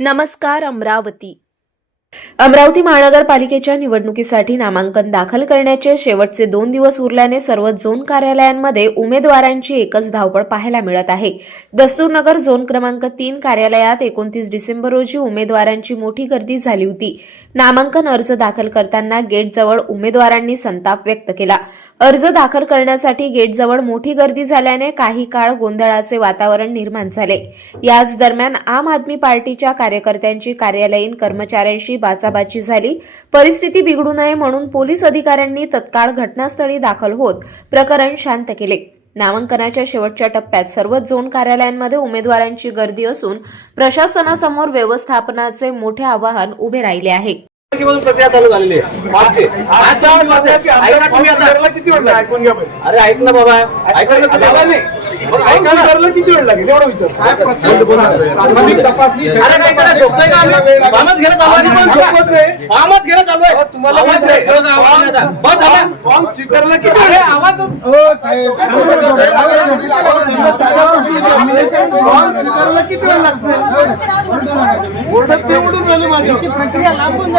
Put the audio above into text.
नमस्कार अमरावती महानगरपालिकेच्या निवडणुकीसाठी नामांकन दाखल करण्याचे शेवटचे 2 दिवस उरल्याने सर्व झोन कार्यालयांमध्ये उमेदवारांची एकच धावपळ पाहायला मिळत आहे। दस्तूरनगर झोन क्रमांक 3 कार्यालयात 29 डिसेंबर रोजी उमेदवारांची मोठी गर्दी झाली होती। नामांकन अर्ज दाखल करताना गेटजवळ उमेदवारांनी संताप व्यक्त केला। अर्ज दाखल करण्यासाठी गेटजवळ मोठी गर्दी झाल्याने काही काळ गोंधळाचे वातावरण निर्माण झाले। याच दरम्यान आम आदमी पार्टीच्या कार्यकर्त्यांची कार्यालयीन कर्मचाऱ्यांशी बाचाबाची झाली। परिस्थिती बिघडू नये म्हणून पोलीस अधिकाऱ्यांनी तत्काळ घटनास्थळी दाखल होत प्रकरण शांत केले। नामांकनाच्या शेवटच्या टप्प्यात सर्व झोन कार्यालयांमध्ये उमेदवारांची गर्दी असून प्रशासनासमोर व्यवस्थापनाचे मोठे आव्हान उभे राहिले आहे। प्रक्रिया चालू झालेली आहे। किती वेळ ऐकून घ्या। अरे ऐक ना बाबा, ऐकायला किती वेळ लागेल एवढं विचार। तपासणी तुम्हाला फॉर्म स्वीकारला किती वेळ आवाज फॉर्म स्वीकारला किती वेळ लागतो। प्रक्रिया लांबून